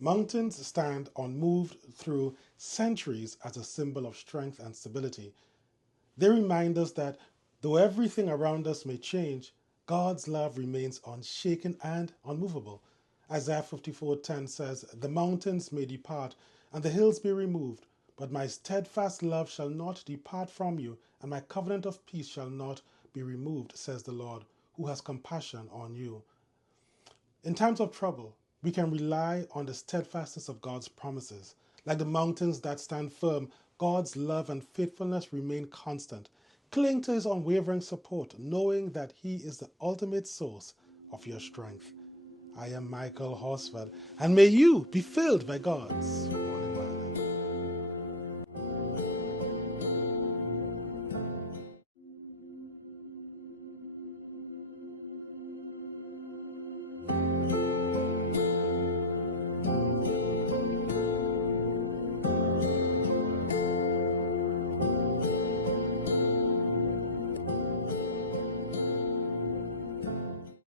Mountains stand unmoved through centuries as a symbol of strength and stability. They remind us that though everything around us may change, God's love remains unshaken and unmovable. Isaiah 54:10 says, "The mountains may depart and the hills be removed, but my steadfast love shall not depart from you, and my covenant of peace shall not be removed, says the Lord, who has compassion on you." In times of trouble, we can rely on the steadfastness of God's promises. Like the mountains that stand firm, God's love and faithfulness remain constant. Cling to his unwavering support, knowing that he is the ultimate source of your strength. I am Michael Horsford, and may you be filled by God's